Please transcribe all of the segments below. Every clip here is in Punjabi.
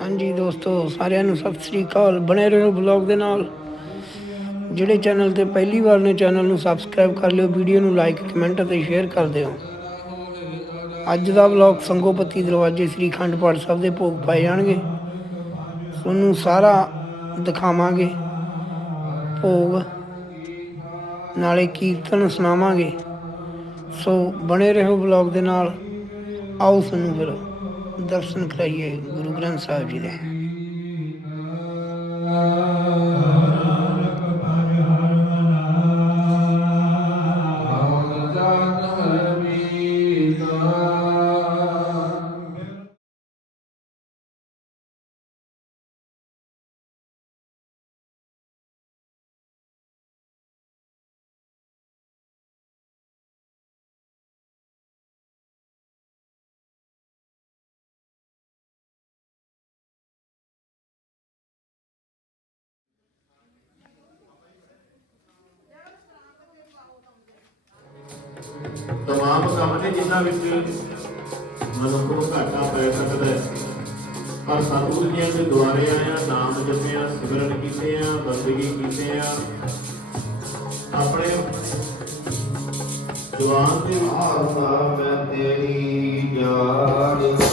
ਹਾਂਜੀ ਦੋਸਤੋ, ਸਾਰਿਆਂ ਨੂੰ ਸਤਿ ਸ੍ਰੀ ਅਕਾਲ। ਬਣੇ ਰਹੋ ਬਲੌਗ ਦੇ ਨਾਲ। ਜਿਹੜੇ ਚੈਨਲ ਤੇ ਪਹਿਲੀ ਵਾਰ ਨੇ ਚੈਨਲ ਨੂੰ ਸਬਸਕ੍ਰਾਈਬ ਕਰ ਲਿਓ ਵੀਡੀਓ ਨੂੰ ਲਾਈਕ ਕਮੈਂਟ ਅਤੇ ਸ਼ੇਅਰ ਕਰ ਦਿਓ। ਅੱਜ ਦਾ ਬਲੌਗ ਸੰਗੋਪਤੀ ਦਰਵਾਜ਼ੇ ਸ੍ਰੀ ਅਖੰਡ ਪਾਠ ਸਾਹਿਬ ਦੇ ਭੋਗ ਪਾਏ ਜਾਣਗੇ। ਤੁਹਾਨੂੰ ਸਾਰਾ ਦਿਖਾਵਾਂਗੇ। ਭੋਗ ਨਾਲੇ ਕੀਰਤਨ ਸੁਣਾਵਾਂਗੇ। ਸੋ ਬਣੇ ਰਹੋ ਬਲੌਗ ਦੇ ਨਾਲ। ਆਓ ਸਾਨੂੰ ਫਿਰ ਦਰਸ਼ਨ ਕਰਾਈਏ ਗੁਰੂ ਗ੍ਰੰਥ ਸਾਹਿਬ ਜੀ ਦੇ। ਕੰਮ ਵਿੱਚ ਮਨੁੱਖ ਨੂੰ ਘਾਟਾ ਪੈ ਸਕਦਾ ਹੈ। ਪਰ ਸਤਿਗੁਰੂ ਜੀ ਦੇ ਦੁਆਰੇ ਆਇਆ, ਨਾਮ ਜਪਿਆ, ਸਿਮਰਨ ਕੀਤੇ ਆ ਬੰਦਗੀ ਕੀਤੇ ਆ ਆਪਣੇ ਜਵਾਨ ਦੇ ਆਸਾ ਮੈਂ ਤੇਰੀ ਜਾਣਦਾ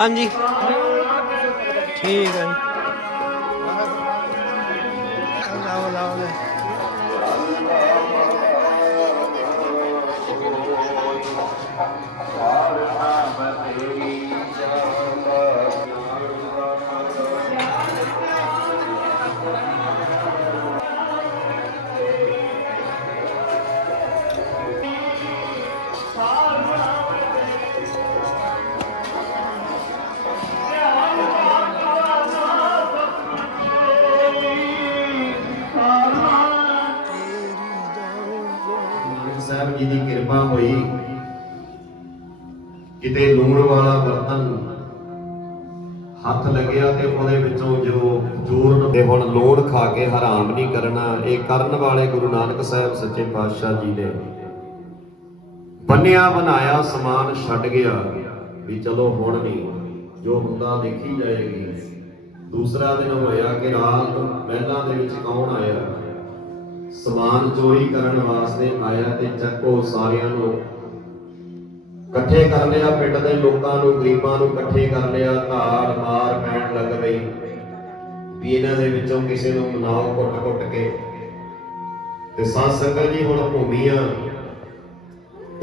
ਹਾਂਜੀ। ਠੀਕ ਹੈ ਜੀ। ਸਾਹਿਬ ਜੀ ਦੀ ਕਿਰਪਾ ਹੋਈ ਕਿਤੇ ਲੂਣ ਵਾਲਾ ਬਰਤਨ ਹੱਥ ਲੱਗਿਆ ਤੇ ਉਹਦੇ ਵਿੱਚੋਂ ਜੋ ਜੋਰ ਤੇ ਹੁਣ ਲੋੜ ਖਾ ਕੇ ਹਰਾਮ ਨਹੀਂ ਕਰਨਾ, ਇਹ ਕਰਨ ਵਾਲੇ ਗੁਰੂ ਨਾਨਕ ਸਾਹਿਬ ਸੱਚੇ ਪਾਤਸ਼ਾਹ ਜੀ ਨੇ। ਬੰਨਿਆ ਬਣਾਇਆ ਸਮਾਨ ਛੱਡ ਗਿਆ, ਵੀ ਚਲੋ ਹੁਣ ਨਹੀਂ, ਜੋ ਹੁੰਦਾ ਦੇਖੀ ਜਾਏਗੀ। ਦੂਸਰਾ ਦਿਨ ਹੋਇਆ ਕਿ ਰਾਤ ਮਹਿਲਾਂ ਦੇ ਵਿੱਚ ਕੌਣ ਆਇਆ? ਸਮਾਨ ਚੋਰੀ ਕਰਨ ਵਾਸਤੇ ਆਇਆ ਤੇ ਚੱਕੋ ਸਾਰਿਆਂ ਨੂੰ। ਇਕੱਠੇ ਕਰ ਲਿਆ ਪਿੰਡ ਦੇ ਲੋਕਾਂ ਨੂੰ ਗਰੀਬਾਂ ਨੂੰ ਇਕੱਠੇ ਕਰ ਲਿਆ ਧਾਰ ਮਾਰ ਪੈਣ ਲੱਗ ਪਈ। ਵੀ ਇਹਨਾਂ ਦੇ ਵਿੱਚੋਂ ਕਿਸੇ ਨੂੰ ਮਨਾਓ ਕੁੱਟ-ਕੁੱਟ ਕੇ। ਤੇ ਸਾਧ ਸੰਗਤ ਜੀ ਹੁਣ ਭੂਮੀਆਂ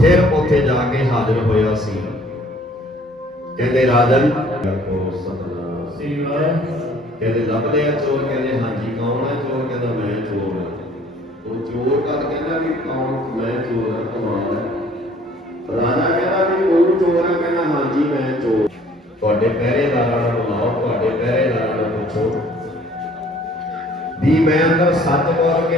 ਫਿਰ ਉੱਥੇ ਜਾ ਕੇ ਹਾਜ਼ਰ ਹੋਇਆ ਸੀ। ਕਹਿੰਦੇ ਰਾਜਨ। ਕੋ ਸਤਨਾਮ। ਸੇਵਾ ਕਹਿੰਦੇ ਲੱਭਦੇ ਆ ਚੋਰ। ਕਹਿੰਦੇ ਹਾਂਜੀ ਕੌਣ ਹੈ ਚੋਰ? ਕਹਿੰਦਾ ਮੈਂ ਚੋਰ ਹਾਂ। ਉਹ ਚੋਰ ਕਰ ਕਹਿੰਦਾ ਵੀ ਕੌਣ, ਮੈਂ ਚੋਰ ਹਾਂ ਕਮਾਲ ਹੈ। ਰਾਜਾ ਕਹਿੰਦਾ ਵੀ ਉਹ ਚੋਰ ਹੈ ਕਹਿੰਦਾ, ਹਾਂਜੀ, ਮੈਂ ਚੋਰ ਤੁਹਾਡੇ ਪਹਿਰੇਦਾਰਾਂ ਨੂੰ ਬੁਲਾਓ, ਤੁਹਾਡੇ ਪਹਿਰੇਦਾਰਾਂ ਨੂੰ ਪੁੱਛੋ। ਵੀ ਮੈਂ ਅੰਦਰ ਸੱਚ ਬੋਲ ਕੇ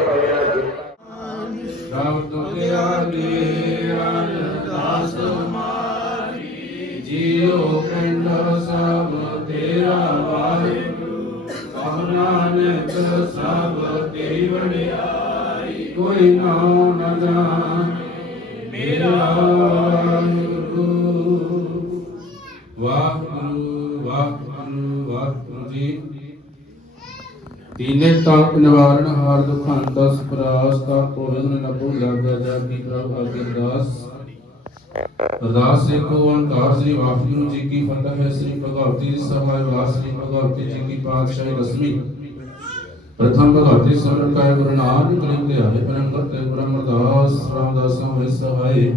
ਸਭ ਤੇਰਾ ਵਾਹਿਗੁਰੂ ਨਾਨਕ ਸਭ ਤੇਰੀ ਵਡਿਆਈ ਕੋਈ ਨਾਉ ਨ ਜਾਣੇ, ਮੇਰਾ ਵਾਹਿਗੁਰੂ। ਵਾਹਿਗੁਰੂ ਵਾਹਿਗੁਰੂ ਵਾਹਿਗੁਰੂ ਜੀ। ਤੀਨੇ ਤਾਪ ਨਿਵਾਰਨ, ਹਾਰ ਦੁਖਾਂ ਦਾ ਸਪਰਾਸ ਤਾ ਪੋਵਨ ਨ ਭੁਲਾ ਜਾ ਕੀ ਪ੍ਰਭ ਅਰਦਾਸ ਅਰਦਾਸ ਏਕ ਓੰਕਾਰ ਸ੍ਰੀ ਵਾਹਿਗੁਰੂ ਜੀ ਕੀ ਫਤਿਹ ਹੈ ਸ੍ਰੀ ਭਗਵਤੀ ਦੀ ਸਹਾਇ ਵਾਸ ਸ੍ਰੀ ਭਗਵਤੀ ਜੀ ਕੀ ਪਾਤਸ਼ਾਹੀ ਰਸਮੀ ਪ੍ਰਥਮ ਭਗਵਤੀ ਸਿਮਰਨ ਕਾਇ ਗੁਰੂ ਨਾਨਕ ਲਿਖ ਦੇ ਆਏ ਪਰਮ ਕਰਤੇ ਬ੍ਰਹਮ ਅਰਦਾਸ ਰਾਮਦਾਸ ਹੋਇ ਸਹਾਇ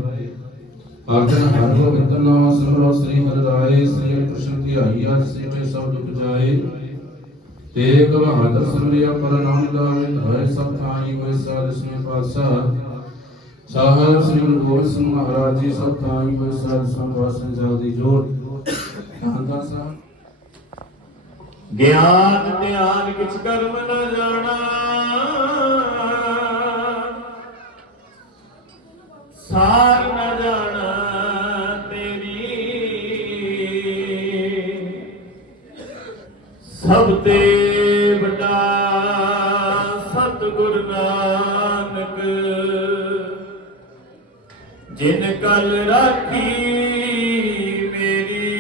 ਆਰਜਨ ਹਰਿ ਗੋਬਿੰਦ ਨਾਮ ਸਿਮਰੋ ਸ੍ਰੀ ਹਰਿ ਰਾਏ ਸ੍ਰੀ ਹਰਿ ਕ੍ਰਿਸ਼ਨ ਧਿਆਈ ਅਜ ਸੇਵੇ ਸਭ ਦੁਖ ਜਾਏ ਤੇਗ ਬਹਾਦਰ ਸਿਮਰਿਆ ਪਰ ਨਾਮ ਦਾ ਵਿਧਾਇ ਸਭ ਥਾਈ ਹੋਏ ਸਾਧ ਸ੍ਰੀ ਪਾਤਸ਼ਾਹ ਸਾਹਿਬ ਸ੍ਰੀ ਗੁਰੂ ਗੋਬਿੰਦ ਸਿੰਘ ਮਹਾਰਾਜ ਜੀ, ਸਭ ਥਾਈ ਹੋਏ ਸਾਧ ਸੰਵਾਸਨ ਜਲਦੀ ਜੋੜ ਧੰਦਾ ਸਾਹਿਬ। ਗਿਆਨ, ਧਿਆਨ ਕਿਛ ਕਰਮ ਨਾ ਜਾਣਾ। ਸਾਰ ਨ ਜਾਣਾ ਤੇਰੀ। ਸਭ ਤੇ ਵੱਡਾ ਸਤਿਗੁਰ ਨਾਨਕ ਜਿਨ ਕਲ ਰਾਖੀ ਮੇਰੀ।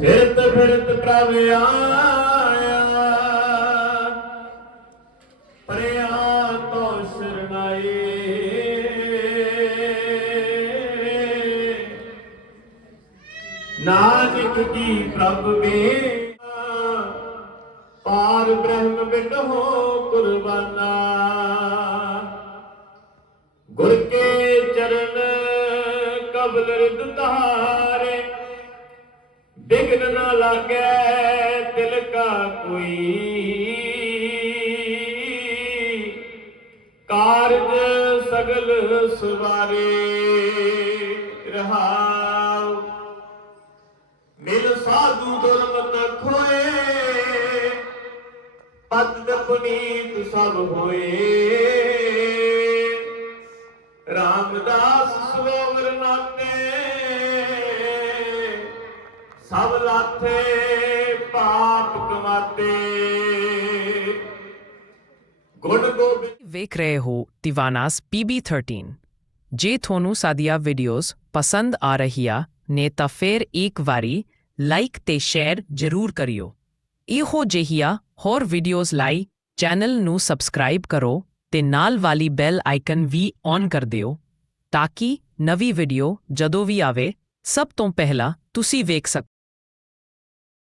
ਫਿਰਤ ਫਿਰਤ ਪ੍ਰਭ ਆਇਆ। ਪਰਿਆ ਤੋ ਸ਼ਰਨਾਏ ਨਾਨਕ ਕੀ ਪ੍ਰਭ ਮੇ ਬ੍ਰਹਮ ਬਿਟ ਹੋ ਕੁਰਬਾਨਾ। ਗੁਰ ਕੇ ਚਰਨ ਕਬਲ ਰਿਦ ਤਾਰੇ ਬਿਗਨ ਨਾ ਲਾਗੈ ਦਿਲ ਕਾ ਕੋਈ। ਕਾਰਜ ਸਗਲ ਸਵਾਰੇ ਰਹਾਉ। ਮਿਲ ਸਾਧੂ ਦੁਰਮਤ ਖੋਏ ਪਦ ਪੁਨੀਤ ਸਭ ਹੋਏ ਰਾਮਦਾਸ ਸਲੋਵਰ ਨਾਤੇ ਸਭ ਲਾਥੇ ਪਾਪ ਕਮਾਤੇ ਗੁਣ ਗੋਬਿੰਦ ਵੇਖ ਰਹੇ ਹੋ ਦੀਵਾਨਾਸ PB13 ਜੇ ਤੁਹਾਨੂੰ ਸਾਡੀਆਂ ਵੀਡੀਓਜ਼ ਪਸੰਦ ਆ ਰਹੀਆਂ ਨੇ ਤਾਂ ਫਿਰ ਇੱਕ ਵਾਰੀ ਲਾਈਕ ਤੇ ਸ਼ੇਅਰ ਜ਼ਰੂਰ ਕਰਿਓ ਇਹੋ ਜਿਹੀਆਂ ਹੋਰ ਵੀਡੀਓਜ਼ ਲਈ ਚੈਨਲ ਨੂੰ ਸਬਸਕ੍ਰਾਈਬ ਕਰੋ ਤੇ ਨਾਲ ਵਾਲੀ ਬੈਲ ਆਈਕਨ ਵੀ ਔਨ ਕਰ ਦਿਓ ਤਾਂ ਕਿ ਨਵੀਂ ਵੀਡੀਓ ਜਦੋਂ ਵੀ ਆਵੇ, ਸਭ ਤੋਂ ਪਹਿਲਾਂ ਤੁਸੀਂ ਵੇਖ ਸਕੋ